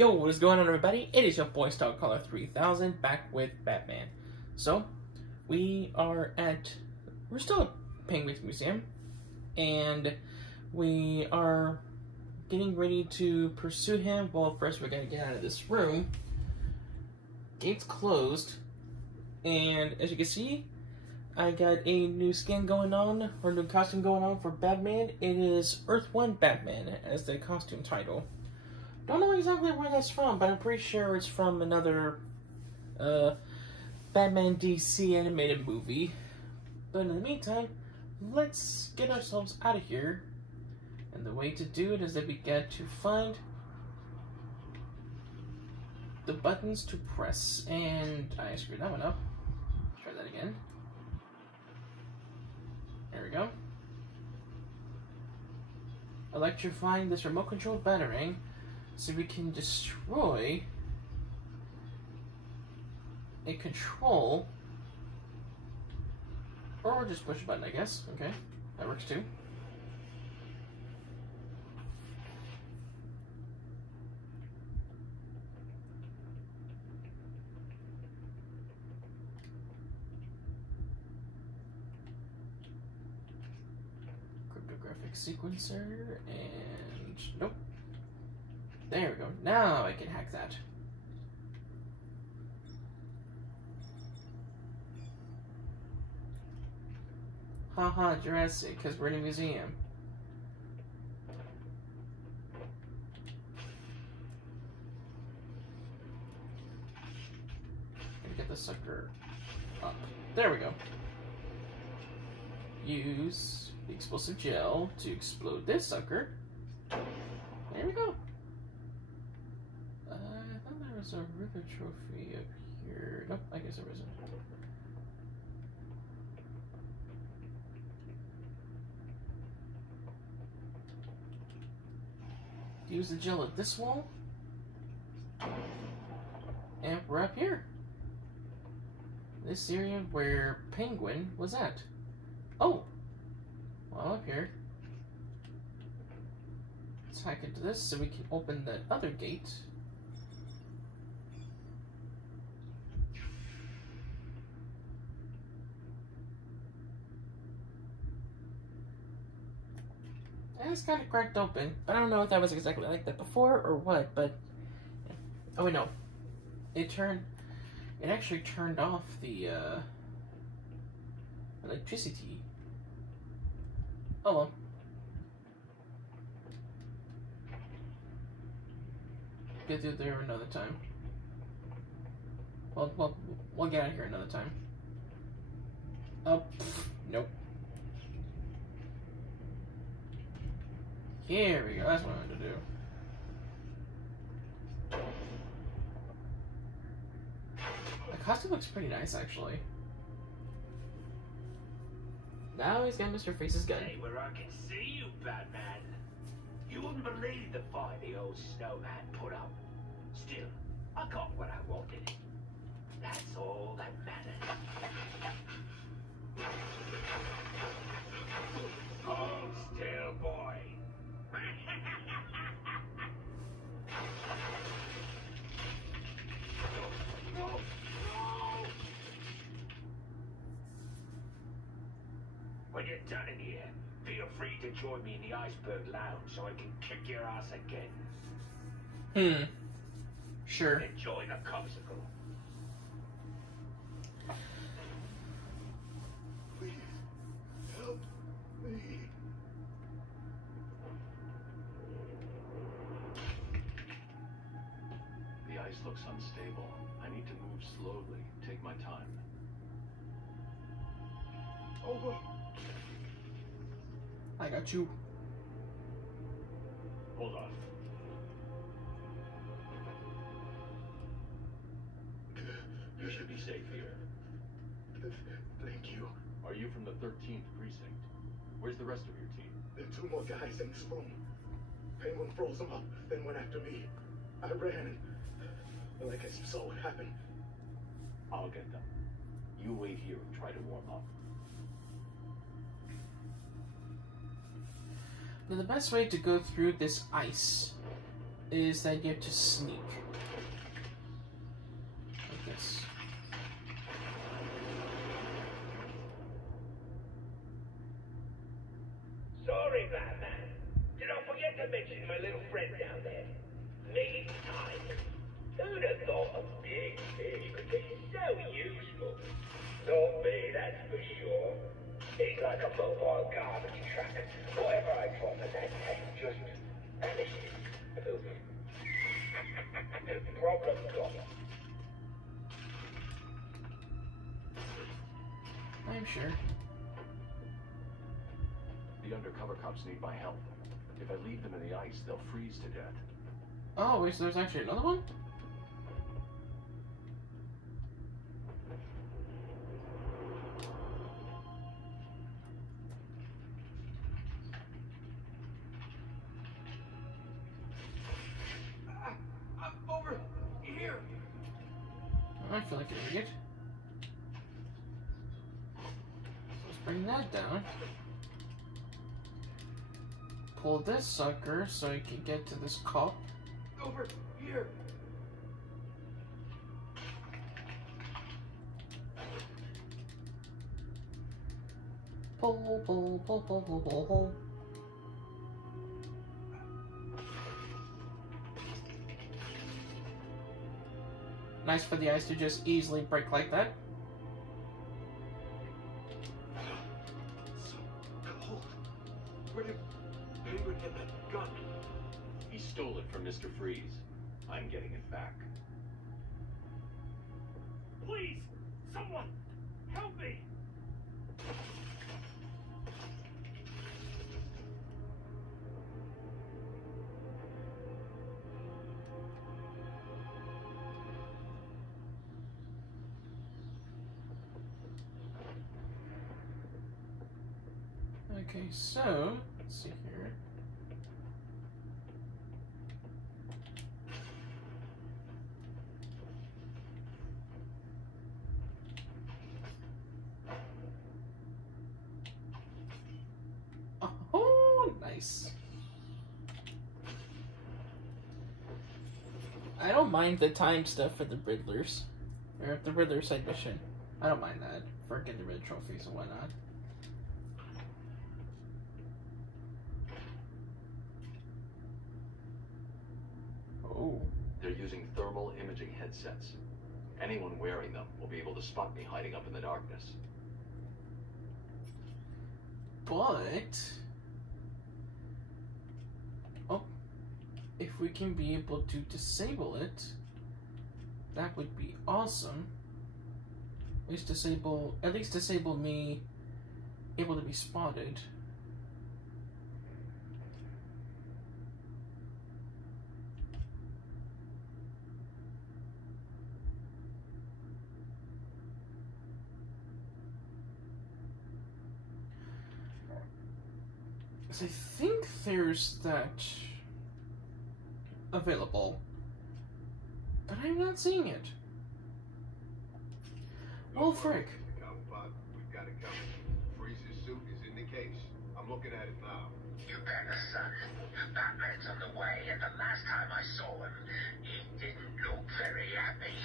Yo, what is going on, everybody? It is your boy Starcaller 3000 back with Batman. So, we're still at Penguin's Museum, and we are getting ready to pursue him. Well, first we're gonna get out of this room. Gate's closed, and as you can see, I got a new skin going on, or new costume going on for Batman. It is Earth 1 Batman as the costume title. Don't know exactly where that's from, but I'm pretty sure it's from another Batman DC animated movie. But in the meantime, let's get ourselves out of here. And the way to do it is that we get to find the buttons to press. And I screwed that one up. Try that again. There we go. Electrifying this remote control batarang so we can destroy a control, or just push a button, I guess. Okay, that works too. Cryptographic sequencer, and nope. There we go. Now I can hack that. Haha, Jurassic, because we're in a museum. Gonna get the sucker up. There we go. Use the explosive gel to explode this sucker. There we go. I thought there was a Riddler trophy up here. Nope, I guess there isn't. Use the gel at this wall. And we're up here. This area where Penguin was at. Oh! Well, up here. Let's hack into this so we can open the other gate. It's kind of cracked open. I don't know if that was exactly like that before or what, but oh wait, no. It actually turned off the electricity. Oh well. Get through there another time. Well, we'll get out of here another time. Oh, nope. Here we go, that's what I wanted to do. The costume looks pretty nice, actually. Now he's got Mr. Face's gun. Hey, where I can see you, Batman. You wouldn't believe the fight the old snowman put up. Still, I got what I wanted. That's all that matters. Hold still, boy. When you're done in here, feel free to join me in the Iceberg Lounge so I can kick your ass again. Sure. Enjoy the popsicle. Please, help me. The ice looks unstable. I need to move slowly. Take my time. Over. I got you. Hold on. You should be safe here. Thank you. Are you from the 13th precinct? Where's the rest of your team? There are two more guys in this room. Penguin froze them up, then went after me. I ran, and like I saw what happened. I'll get them. You wait here and try to warm up. Now the best way to go through this ice is that you have to sneak. Like this. Sorry, Batman. Did I forget to mention my little friend down there? Me, Iceman. Who'd have thought a big fish could be so useful? Not me, that's for sure. He's like a mobile garbage truck. Whatever I drop in that tank just vanishes. Poof. Problem gone. I'm sure. The undercover cops need my help. If I leave them in the ice, they'll freeze to death. Oh, wait, so there's actually another one? Over here! I feel like an idiot. Let's bring that down. Pull this sucker so you can get to this cop. Over here! Pull, pull, pull, pull, pull, pull, pull. Nice for the ice to just easily break like that. So cold. Where did Penguin get that gun? He stole it from Mr. Freeze. I'm getting it back. Please, someone, help me! Okay, so let's see here. Oh, nice. I don't mind the time stuff for the Riddlers, or the Riddler side mission. I don't mind that for getting rid of trophies and whatnot. Oh. They're using thermal imaging headsets. Anyone wearing them will be able to spot me hiding up in the darkness. But oh, if we can be able to disable it, that would be awesome. At least disable me able to be spotted. I think there's that available, but I'm not seeing it. Well, frick. We've got it coming. Freeze's suit is in the case. I'm looking at it now. You better, son. Batman's on the way, and the last time I saw him, he didn't look very happy.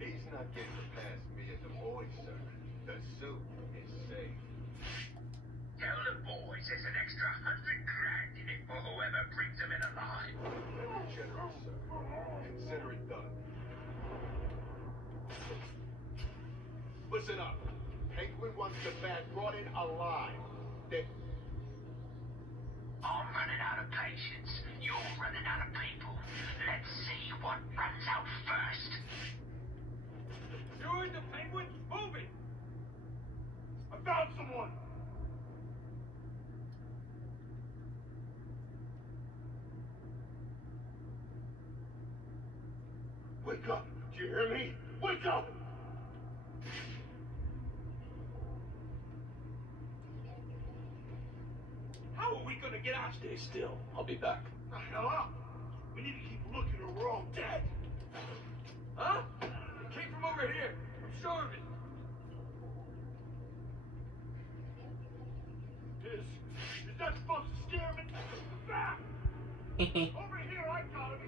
He's not getting past me and the boys, sir. The suit is safe. Tell the boys there's an extra $100 grand in it for whoever brings him in alive. Very generous, sir. Consider it done. Listen up. Penguin wants the Bat brought in alive. I'm running out of patience. You're running out of people. Let's see what runs out first. You're the Penguin. Move it. I found someone. Wake up! Do you hear me? Wake up! How are we gonna get out? Stay still. I'll be back. The hell up! We need to keep looking or we're all dead! Huh? It came from over here. I'm sure of it. Is that supposed to scare me? Back! Over here, I got him.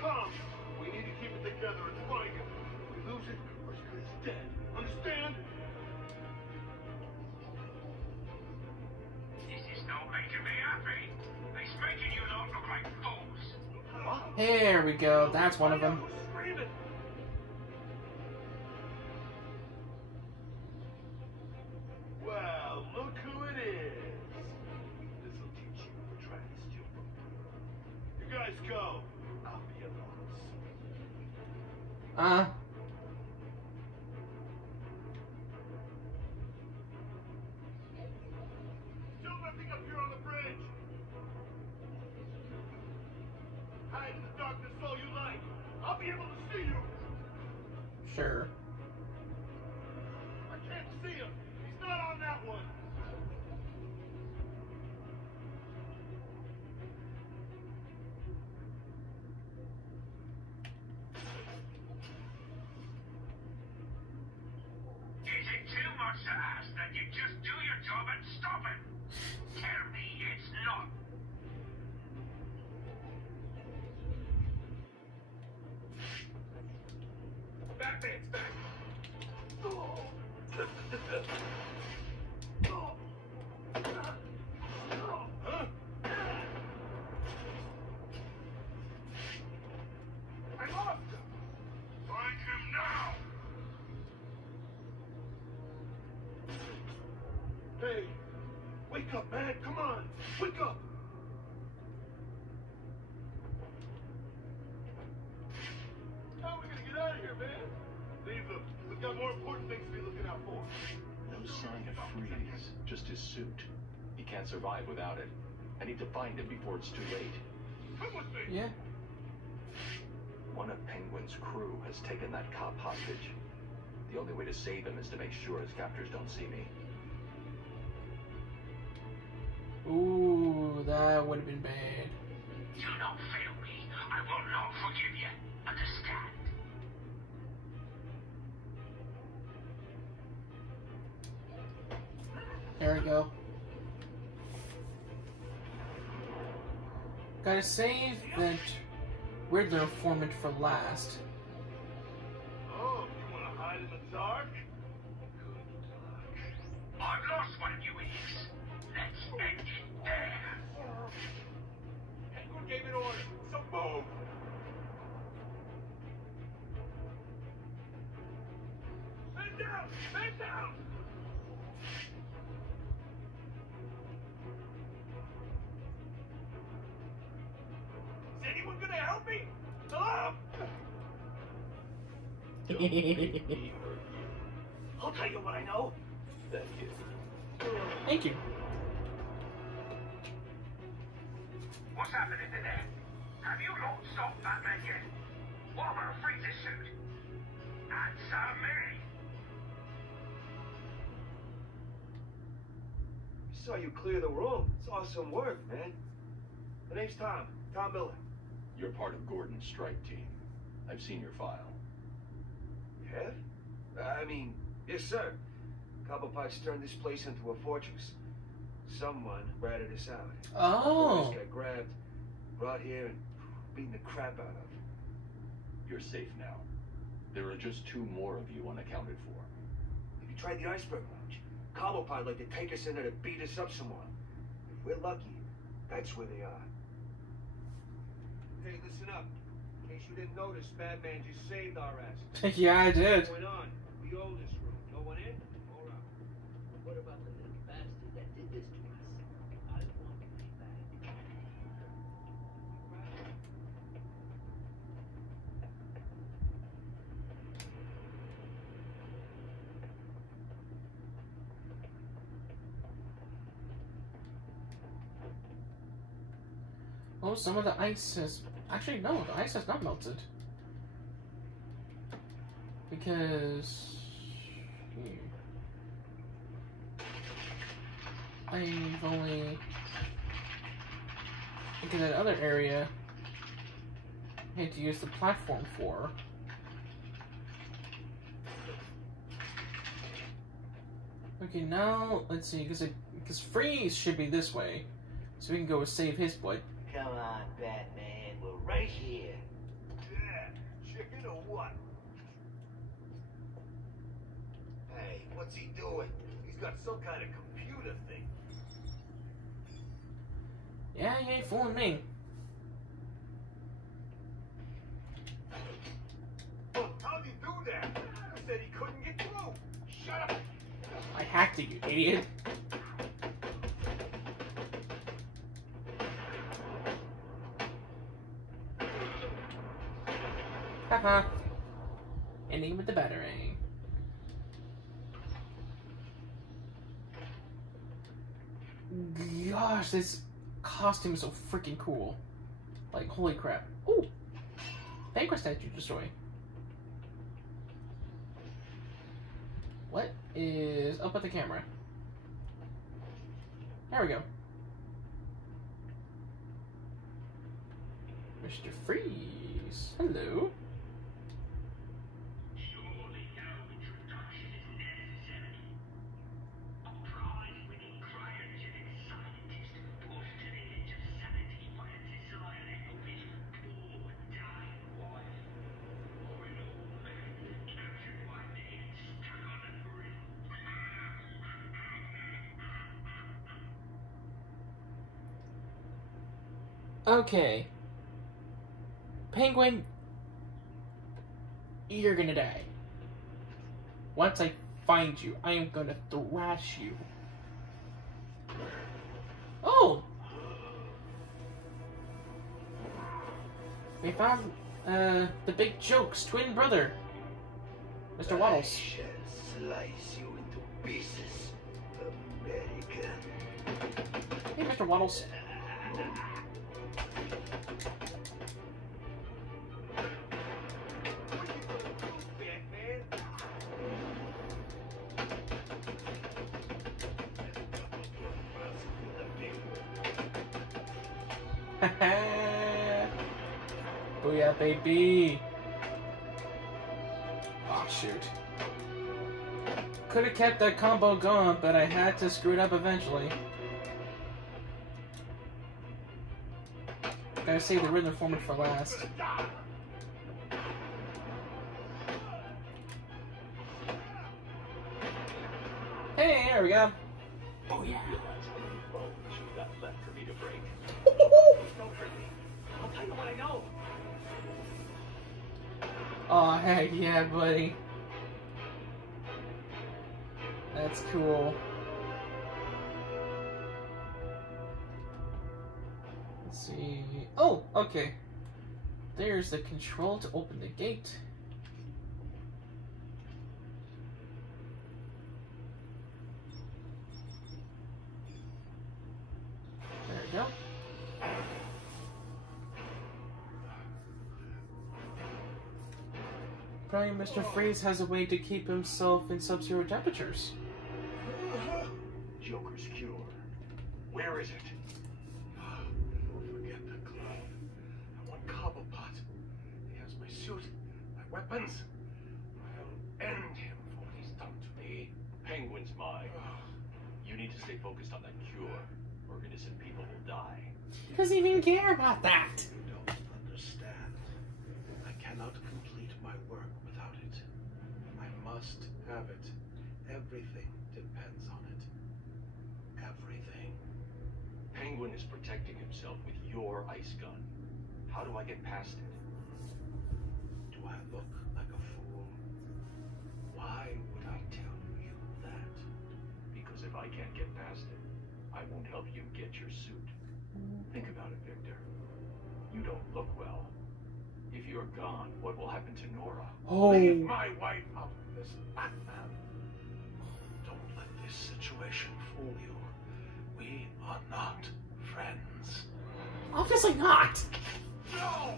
calm. We need to keep it together and find him. If we lose it, our guy's dead. Understand? This is not making me happy. It's making you lot look like fools. Here we go. That's one of them. Screaming. Well, look who it is. This'll teach you for trying to steal from me. You guys go. I'll be along soon. Still nothing up here on the bridge. Hide in the darkness all you like. I'll be able to see you. Sure. I can't see him. He's not on that one. Is it too much to ask that you just do your job and stop it? Tell me it's not. Batman's back. Huh? I lost him. Find him now. Hey, wake up, man. Come on. Wake up. How are we gonna get out of here, man? Leave them. We've got more important things to be looking out for. No sign of Freeze, just his suit. He can't survive without it. I need to find him before it's too late. Come with me. Yeah. One of Penguin's crew has taken that cop hostage. The only way to save him is to make sure his captors don't see me. Ooh, that would have been bad. Do not fail me. I will not forgive you. Understand? There we go. Gotta save that Riddler informant for last. Oh, you wanna hide in the dark? Good luck. I've lost one of you idiots. Let's end it there. Penguin gave an order. So move. Man down! Man down! Is anyone gonna help me? Hello? I'll tell you what I know. Thank you. Thank you. What's happening in there? Have you lot stopped Batman yet? What about Freeze's suit? Answer me! Saw you clear the room. It's awesome work, man. My name's Tom. Tom Miller. You're part of Gordon's strike team. I've seen your file. You have? Yes, sir. Cobblepot's turned this place into a fortress. Someone ratted us out. Oh. Boys got grabbed, brought here, and beaten the crap out of. You're safe now. There are just 2 more of you unaccounted for. Have you tried the Iceberg Lounge? Cobblepot like to take us in there to beat us up some more. If we're lucky, that's where they are. Hey, listen up. In case you didn't notice, Batman just saved our asses. Yeah, I did. What's going on? We own this room. No one in? All right. What about the little bastard that did this to us? I want him back. Oh, some of the ice has... Actually, no, the ice has not melted. Because... I've only... Look at that other area I had to use the platform for. Okay, now, let's see, because Freeze should be this way. So we can go save his butt. Come on, Batman. We're right here. what? Hey, what's he doing? He's got some kind of computer thing. Yeah, he ain't fooling me. How'd he do that? He said he couldn't get through. Shut up. I hacked it, you idiot. Haha. Ending with the batarang. Gosh, this costume is so freaking cool. Like, holy crap. Ooh! Banquet statue destroy. What is up with the camera? There we go. Mr. Freeze. Hello. Okay. Penguin, you're gonna die. Once I find you, I am gonna thrash you. Oh! We found, the Big Joke's twin brother, Mr. Waddles. I shall slice you into pieces, American. Hey, Mr. Waddles. Booyah, baby! Oh, shoot. Could have kept that combo going, but I had to screw it up eventually. Gotta save the Riddler formant for last. Hey, there we go. Oh, yeah. You realize how many bones you got left for me to break? Don't hurt me. I'll tell you what I know. Oh, heck yeah, buddy. That's cool. Let's see. Oh, okay. There's the control to open the gate. There we go. Probably Mr. Freeze has a way to keep himself in sub-zero temperatures. Joker's cure. Where is it? Don't forget the club. I want Cobblepot. He has my suit, my weapons. I'll end him for what he's done to me. Penguin's mine. You need to stay focused on that cure, or innocent people will die. He doesn't even care about that. You don't understand. I cannot complete my work without it. I must have it. Everything depends on it. Everything. Penguin is protecting himself with your ice gun. How do I get past it? Do I look like a fool? Why would I tell you that? Because if I can't get past it, I won't help you get your suit. Think about it, Victor. You don't look well. If you're gone, what will happen to Nora? Oh. Leave my wife out of this, Batman. Don't let this situation fool you. We are not friends. Obviously not. No!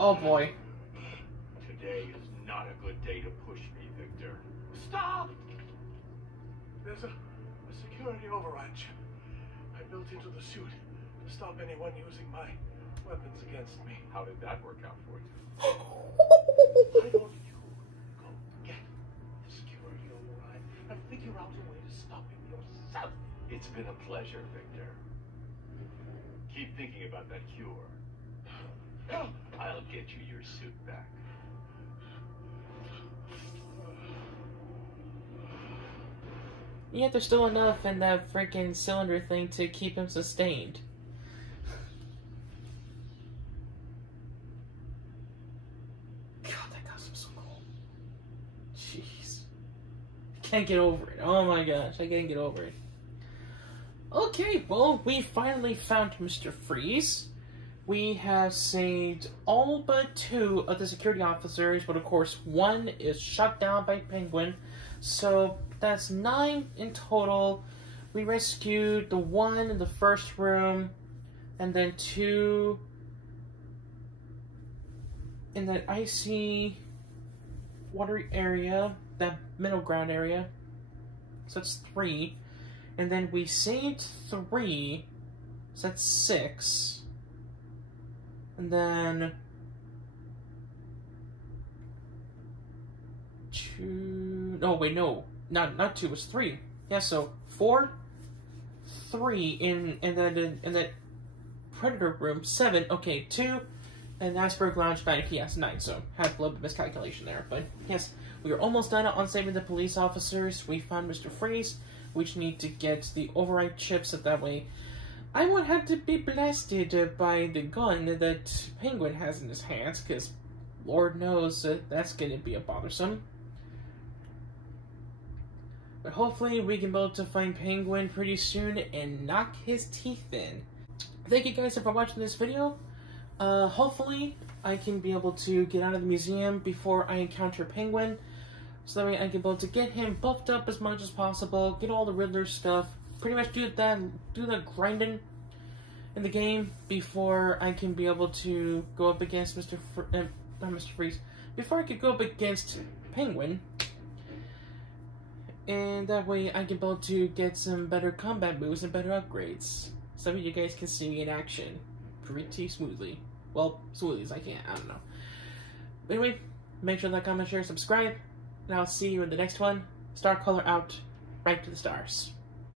Oh boy. Today is not a good day to push me, Victor. Stop! There's a security override chip I built into the suit to stop anyone using my weapons against me. How did that work out for you? Why don't you go get the security override and figure out a way to stop him yourself? It's been a pleasure, Victor. Keep thinking about that cure. I'll get you your suit back. Yet there's still enough in that freaking cylinder thing to keep him sustained. God, that costume's so cool. Jeez. I can't get over it. Oh my gosh, I can't get over it. Okay, well, we finally found Mr. Freeze. We have saved all but 2 of the security officers, but of course 1 is shot down by Penguin. So that's 9 in total. We rescued the 1 in the first room, and then 2 in that icy, watery area, that middle ground area. So that's 3. And then we saved 3, so that's 6. And then 2. No, wait, no, not 2. It's 3. Yeah, so 4, 3 in that Predator room. 7. Okay, 2, and Iceberg Lounge 9. Yes, 9. So had a little bit of miscalculation there, but yes, we are almost done on saving the police officers. We found Mr. Freeze. We just need to get the override chips, so that way I won't have to be blasted by the gun that Penguin has in his hands, because Lord knows that's going to be a bothersome. But hopefully we can be able to find Penguin pretty soon and knock his teeth in. Thank you guys for watching this video. Hopefully I can be able to get out of the museum before I encounter Penguin, so that way I can be able to get him buffed up as much as possible, get all the Riddler stuff, pretty much do the grinding in the game before I can be able to go up against not Mr. Freeze, before I could go up against Penguin, and that way I can be able to get some better combat moves and better upgrades, so that you guys can see me in action pretty smoothly. Well, smoothly as I can, I don't know. But anyway, make sure to like, comment, share, subscribe, and I'll see you in the next one. Star Color out, right to the stars.